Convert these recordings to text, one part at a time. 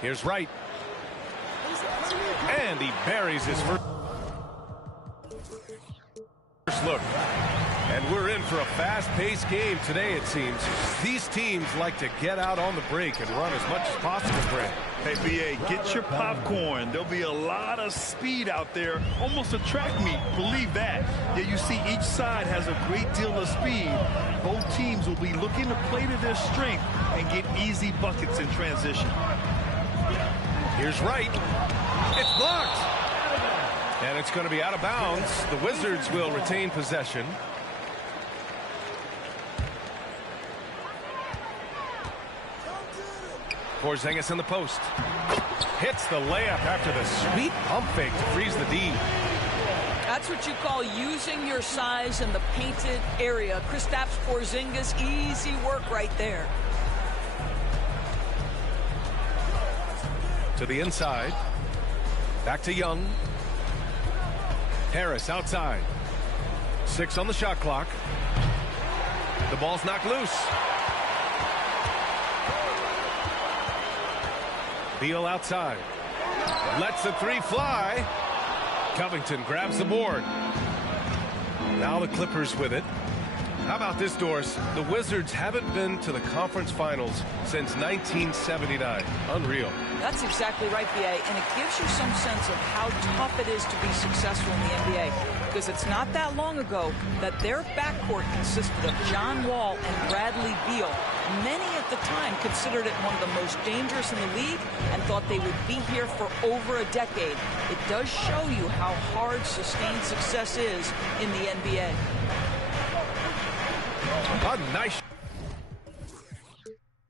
Here's Wright. And he buries his first look. And we're in for a fast-paced game today, it seems. These teams like to get out on the break and run as much as possible, Brent. Hey, B.A., get your popcorn. There'll be a lot of speed out there, almost a track meet. Believe that. Yeah, you see each side has a great deal of speed. Both teams will be looking to play to their strength and get easy buckets in transition. Here's Wright. It's blocked. And it's going to be out of bounds. The Wizards will retain possession. Porzingis in the post. Hits the layup after the sweet pump fake to freeze the D. That's what you call using your size in the painted area. Kristaps Porzingis, easy work right there. To the inside. Back to Young. Harris outside. 6 on the shot clock. The ball's knocked loose. Beal outside. Lets the 3 fly. Covington grabs the board. Now the Clippers with it. How about this, Doris? The Wizards haven't been to the conference finals since 1979. Unreal. That's exactly right, B.A., and it gives you some sense of how tough it is to be successful in the NBA, because it's not that long ago that their backcourt consisted of John Wall and Bradley Beal. Many at the time considered it one of the most dangerous in the league and thought they would be here for over a decade. It does show you how hard sustained success is in the NBA. A nice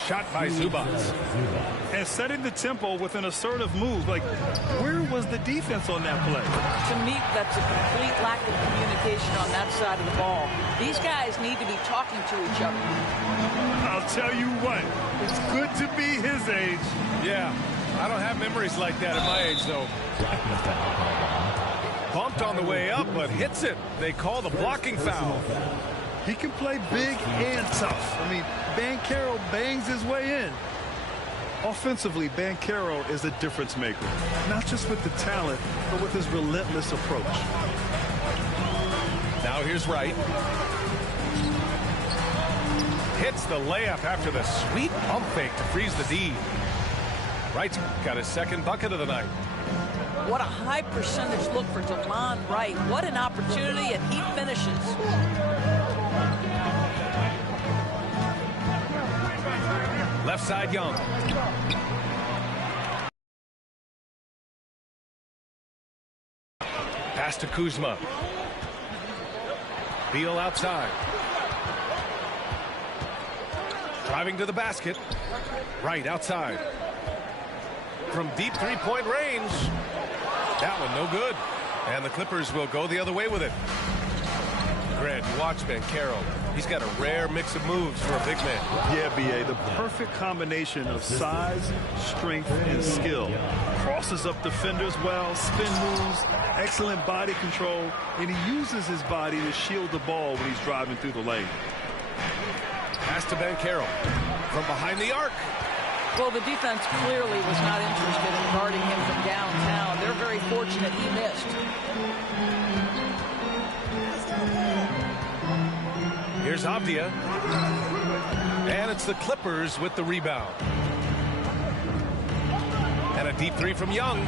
shot by Zubac. And setting the tempo with an assertive move. Like, where was the defense on that play? To me, that's a complete lack of communication on that side of the ball. These guys need to be talking to each other. I'll tell you what, it's good to be his age. Yeah, I don't have memories like that at my age, though. Bumped on the way up, but hits it. They call the blocking foul. He can play big and tough. I mean, Banchero bangs his way in. Offensively, Banchero is a difference maker. Not just with the talent, but with his relentless approach. Now here's Wright. Hits the layup after the sweet pump fake to freeze the D. Wright's got his second bucket of the night. What a high percentage look for DeLon Wright. What an opportunity, and he finishes. Left side, Young. Pass to Kuzma. Beal outside. Driving to the basket. Wright outside. From deep three-point range. That one no good. And the Clippers will go the other way with it. Grant, watch Banchero. He's got a rare mix of moves for a big man. Yeah, B.A., the perfect combination of size, strength, and skill. Crosses up defenders well, spin moves, excellent body control, and he uses his body to shield the ball when he's driving through the lane. Pass to Banchero from behind the arc. Well, the defense clearly was not interested in guarding him from downtown. They're very fortunate he missed. Here's Avdia. And it's the Clippers with the rebound. And a deep 3 from Young.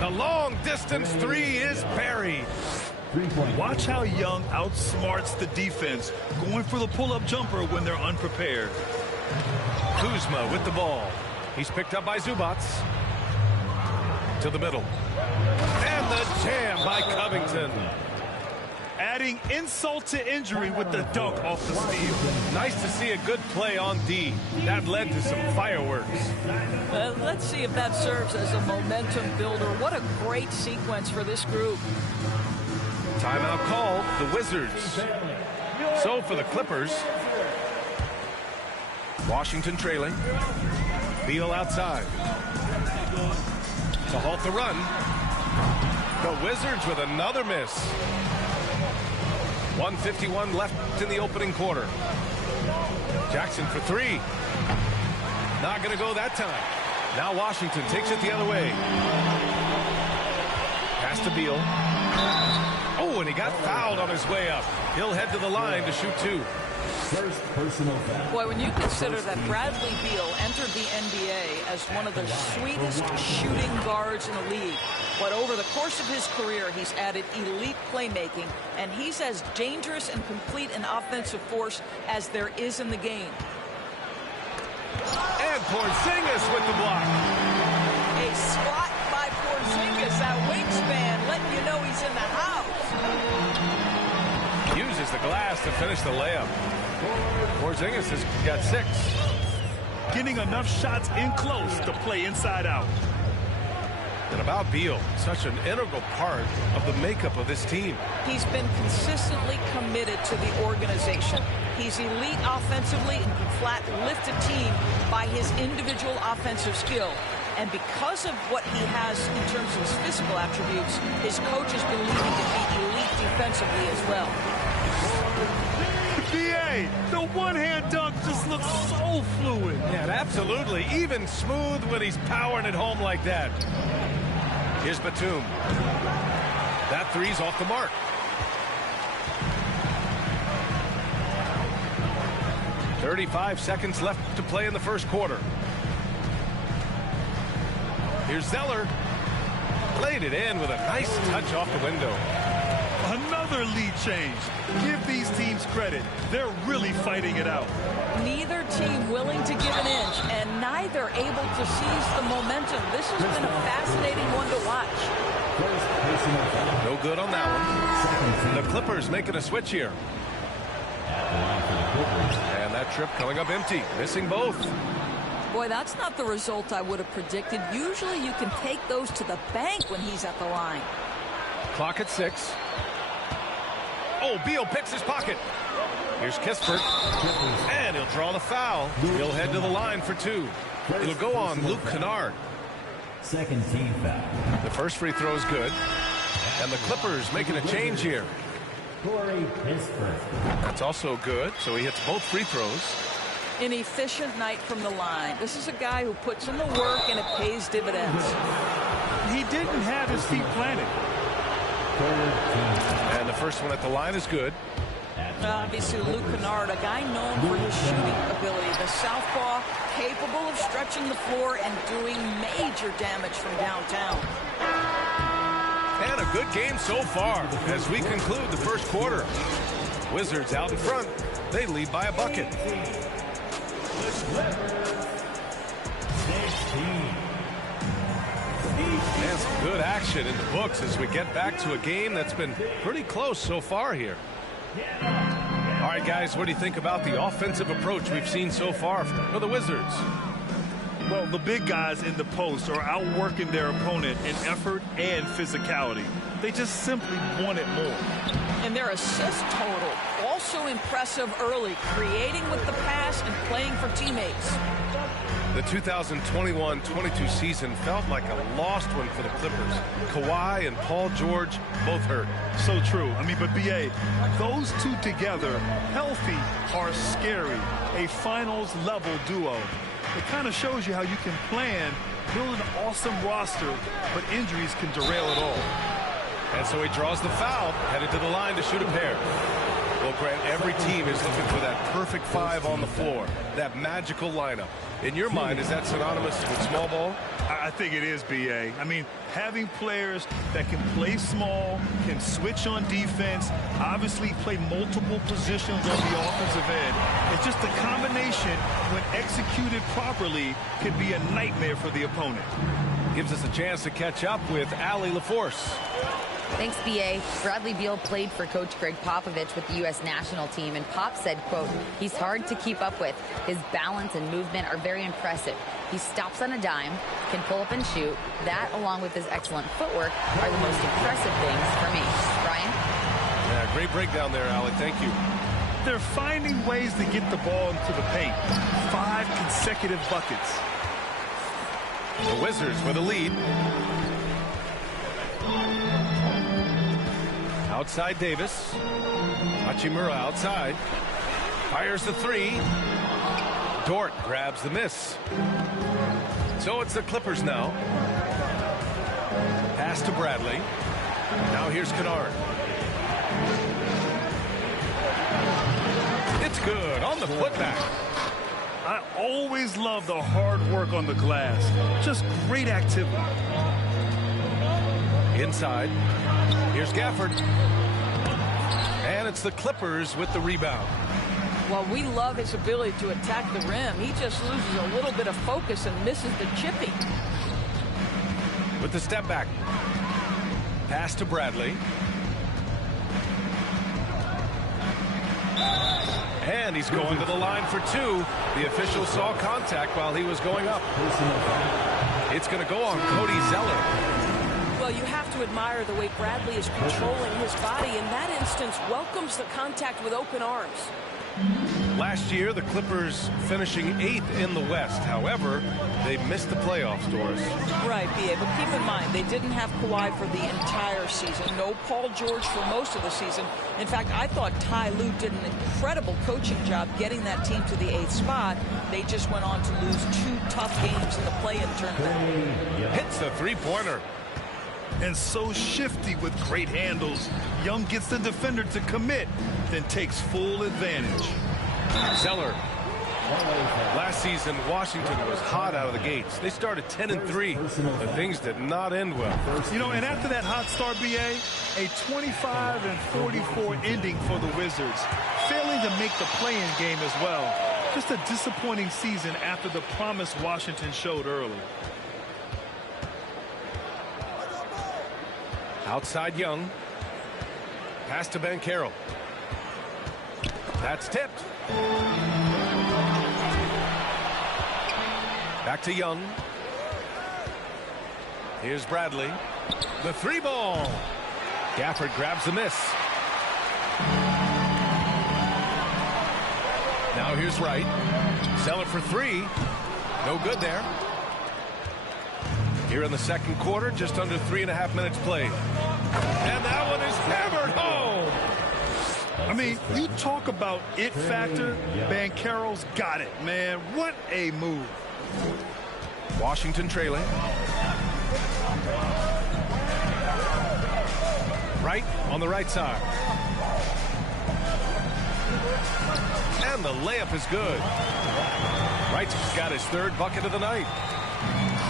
The long distance 3 is buried. Watch how Young outsmarts the defense, going for the pull-up jumper when they're unprepared. Kuzma with the ball. He's picked up by Zubac. To the middle. And the jam by Covington. Adding insult to injury with the dunk off the steal. Nice to see a good play on D. That led to some fireworks. Let's see if that serves as a momentum builder. What a great sequence for this group. Timeout call, the Wizards. So for the Clippers, Washington trailing. Beal outside. To halt the run. The Wizards with another miss. 1:51 left in the opening quarter. Jackson for 3. Not going to go that time. Now Washington takes it the other way. Pass to Beal. Oh, and he got fouled on his way up. He'll head to the line to shoot 2. First personal foul. Boy, when you consider that Bradley Beal entered the NBA as one of the sweetest shooting guards in the league, but over the course of his career, he's added elite playmaking, and he's as dangerous and complete an offensive force as there is in the game. And Porzingis with the block. A swat by Porzingis, that wingspan, letting you know he's in the house. Uses the glass to finish the layup. Porzingis has got 6. Getting enough shots in close to play inside out. And about Beal, such an integral part of the makeup of this team. He's been consistently committed to the organization. He's elite offensively and can flat lift a team by his individual offensive skill. And because of what he has in terms of his physical attributes, his coaches believe he can be elite defensively as well. BA, the one-hand dunk just looks so fluid. Yeah, absolutely. Even smooth when he's powering it home like that. Here's Batum. That three's off the mark. "35 seconds left to play in the first quarter. Here's Zeller. Laid it in with a nice touch off the window. Another lead change. Give these teams credit. They're really fighting it out. Neither team willing to give an inch, and neither able to seize the momentum. This has been a fascinating one to watch. No good on that one. The Clippers making a switch here. And that trip coming up empty, missing both. Boy, that's not the result I would have predicted. Usually you can take those to the bank when he's at the line. Clock at 6. Oh, Beal picks his pocket. Here's Kispert. And he'll draw the foul. He'll head to the line for 2. It'll go on Luke Kennard. Second team foul. The first free throw is good. And the Clippers making a change here. Corey Kispert. That's also good. So he hits both free throws. An efficient night from the line. This is a guy who puts in the work and it pays dividends. He didn't have his feet planted. And the first one at the line is good. Obviously, Luke Kennard, a guy known for his shooting ability. The southpaw, capable of stretching the floor and doing major damage from downtown. And a good game so far as we conclude the first quarter. Wizards out in front. They lead by a bucket. And some good action in the books as we get back to a game that's been pretty close so far here. All right, guys, what do you think about the offensive approach we've seen so far for the Wizards? Well, the big guys in the post are outworking their opponent in effort and physicality. They just simply want it more. And their assist total, also impressive early, creating with the pass and playing for teammates. The 2021-22 season felt like a lost one for the Clippers. Kawhi and Paul George both hurt. So true. I mean, but BA, those two together, healthy, are scary. A finals-level duo. It kind of shows you how you can plan, build an awesome roster, but injuries can derail it all. And so he draws the foul, headed to the line to shoot a pair. Well, Grant, every team is looking for that perfect 5 on the floor, that magical lineup. In your mind, is that synonymous with small ball? I think it is, BA. I mean, having players that can play small, can switch on defense, obviously play multiple positions on the offensive end. It's just a combination, when executed properly, can be a nightmare for the opponent. Gives us a chance to catch up with Allie LaForce. Thanks, B.A. Bradley Beal played for Coach Greg Popovich with the U.S. national team, and Pop said, quote, he's hard to keep up with. His balance and movement are very impressive. He stops on a dime, can pull up and shoot. That, along with his excellent footwork, are the most impressive things for me. Brian? Yeah, great breakdown there, Allie. Thank you. They're finding ways to get the ball into the paint. 5 consecutive buckets. The Wizards with a lead. Outside Davis. Hachimura outside. Fires the 3. Dort grabs the miss. So it's the Clippers now. Pass to Bradley. Now here's Kennard. It's good on the putback. I always love the hard work on the glass. Just great activity. Inside. Here's Gafford. And it's the Clippers with the rebound. Well, we love his ability to attack the rim. He just loses a little bit of focus and misses the chippy. With the step back. Pass to Bradley. And he's going to the line for two. The official saw contact while he was going up. It's going to go on Cody Zeller. Well, you have to admire the way Bradley is controlling his body. In that instance, welcomes the contact with open arms. Last year, the Clippers finishing 8th in the West. However, they missed the playoffs, Doris. Right, B.A., but keep in mind, they didn't have Kawhi for the entire season. No Paul George for most of the season. In fact, I thought Ty Lue did an incredible coaching job getting that team to the 8th spot. They just went on to lose 2 tough games in the play-in tournament. Hits the three-pointer. And so shifty with great handles. Young gets the defender to commit, then takes full advantage. Zeller. Last season, Washington was hot out of the gates. They started 10-3, but things did not end well. You know, and after that hot start, B.A., a 25-44 ending for the Wizards, failing to make the play-in game as well. Just a disappointing season after the promise Washington showed early. Outside Young. Pass to Banchero. That's tipped. Back to Young. Here's Bradley. The 3-ball. Gafford grabs the miss. Now here's Wright. Zeller for 3. No good there. Here in the second quarter, just under 3.5 minutes played. And that one is hammered home. I mean, you talk about it factor. Banchero's got it, man. What a move. Washington trailing. Wright on the right side. And the layup is good. Wright's got his 3rd bucket of the night.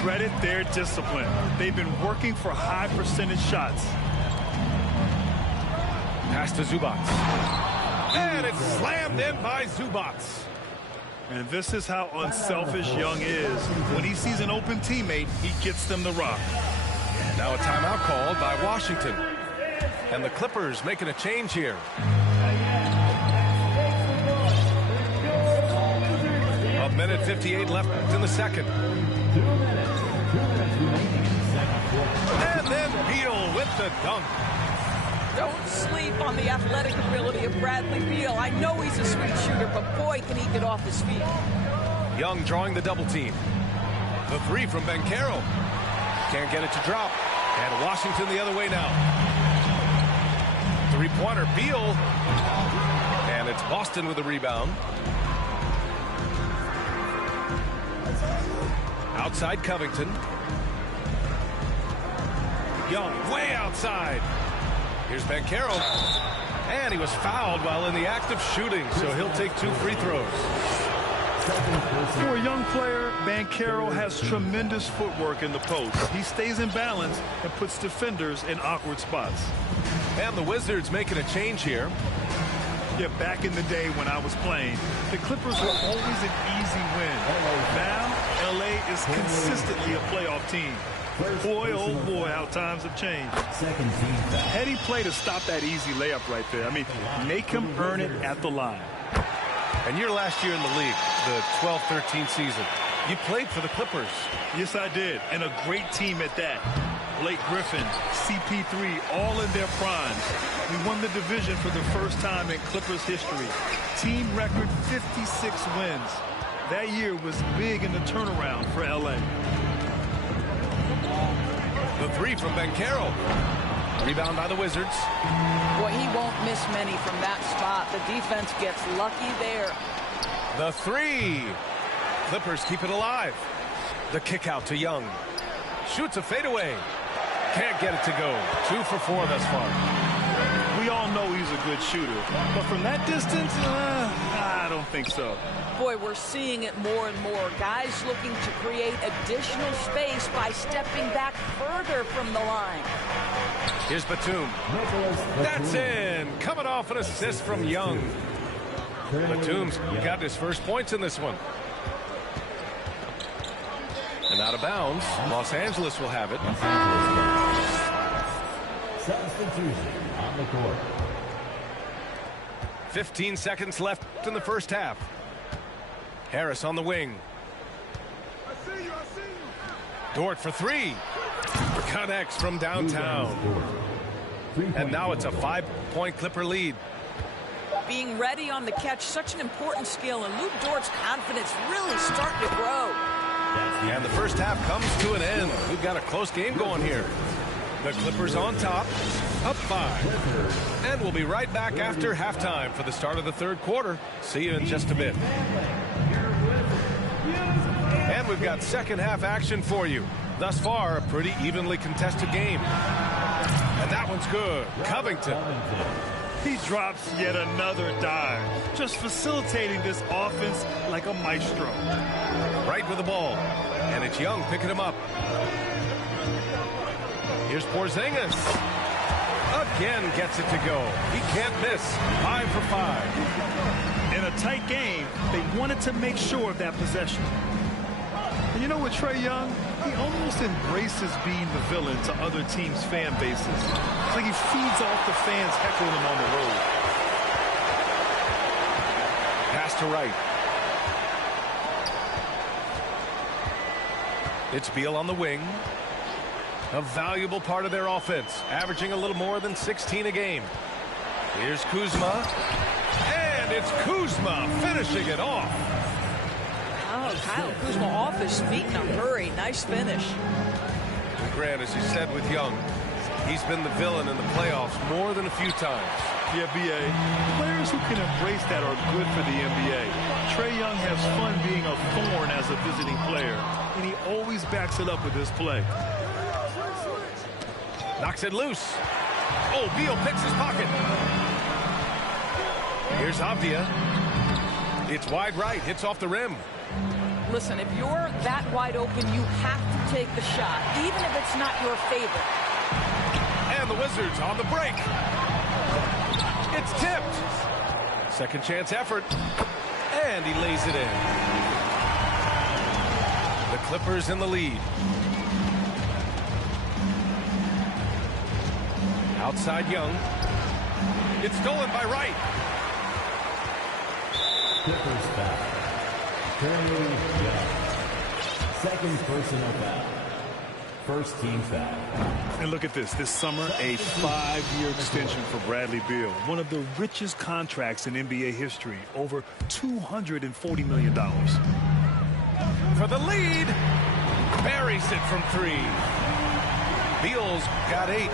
Credit their discipline. They've been working for high percentage shots. Pass to Zubac. And it's slammed in by Zubac. And this is how unselfish Young is. When he sees an open teammate, he gets them the rock. Now a timeout called by Washington. And the Clippers making a change here. A minute 58 left in the second. And then Beal with the dunk. Don't sleep on the athletic ability of Bradley Beal. I know he's a sweet shooter, but boy, can he get off his feet. Young drawing the double team. The 3 from Banchero. Can't get it to drop. And Washington the other way now. 3-pointer, Beal. And it's Boston with the rebound. Outside Covington. Young way outside. Here's Banchero. And he was fouled while in the act of shooting, so he'll take 2 free throws. For a young player, Banchero has tremendous footwork in the post. He stays in balance and puts defenders in awkward spots. And the Wizards making a change here. Yeah, back in the day when I was playing, the Clippers were always an easy win. Now, L.A. is consistently a playoff team. Boy, oh boy, how times have changed. Heady play to stop that easy layup right there. I mean, make him earn it at the line. And your last year in the league, the 12-13 season, you played for the Clippers. Yes, I did, and a great team at that. Blake Griffin, CP3, all in their primes. We won the division for the first time in Clippers history. Team record 56 wins. That year was big in the turnaround for L.A. The 3 from Banchero. Rebound by the Wizards. Boy, he won't miss many from that spot. The defense gets lucky there. The 3. Clippers keep it alive. The kick out to Young. Shoots a fadeaway. Can't get it to go. 2 for 4 thus far. We all know he's a good shooter, but from that distance, I don't think so. Boy, we're seeing it more and more. Guys looking to create additional space by stepping back further from the line. Here's Batum. That's in. Coming off an assist from Young. Batum's got his first points in this one. And out of bounds, Los Angeles will have it. Substitution on the court. 15 seconds left in the first half. Harris on the wing. Dort for 3. Connects from downtown. And now it's a 5-point Clipper lead. Being ready on the catch, such an important skill, and Luke Dort's confidence really starting to grow. And the first half comes to an end. We've got a close game going here. The Clippers on top, up 5. And we'll be right back after halftime for the start of the third quarter. See you in just a bit. And we've got second half action for you. Thus far, a pretty evenly contested game. And that one's good. Covington. He drops yet another dive, just facilitating this offense like a maestro. Right with the ball. And it's Young picking him up. Here's Porzingis. Again gets it to go. He can't miss. 5 for 5. In a tight game, they wanted to make sure of that possession. And you know what, Trae Young? He almost embraces being the villain to other teams' fan bases. It's like he feeds off the fans heckling him on the road. Pass to right. It's Beal on the wing. A valuable part of their offense, averaging a little more than 16 a game. Here's Kuzma. And it's Kuzma finishing it off. Oh, Kyle Kuzma off his feet in a hurry. Nice finish. And Grant, as you said with Young, he's been the villain in the playoffs more than a few times. Yeah, B.A. Players who can embrace that are good for the NBA. Trae Young has fun being a thorn as a visiting player, and he always backs it up with his play. Knocks it loose. Oh, Beal picks his pocket. Here's Avdia. It's wide right, hits off the rim. Listen, if you're that wide open, you have to take the shot, even if it's not your favorite. And the Wizards on the break. It's tipped. Second chance effort. And he lays it in. The Clippers in the lead. Outside Young. It's stolen by Wright. Clippers foul. Trae Young. Second personal foul. First team foul. And look at this. This summer, a 5-year extension for Bradley Beal. One of the richest contracts in NBA history. Over $240 million. For the lead. Buries it from 3. Beal's got 8.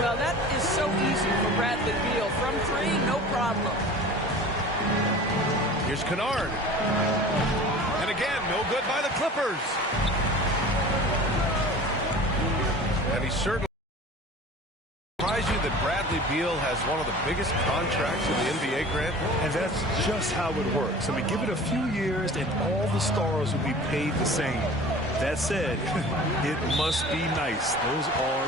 Well, that is so easy for Bradley Beal. From 3, no problem. Here's Kennard. And again, no good by the Clippers. And he certainly surprised you that Bradley Beal has one of the biggest contracts in the NBA, Grant. And that's just how it works. I mean, give it a few years and all the stars will be paid the same. That said, it must be nice. Those are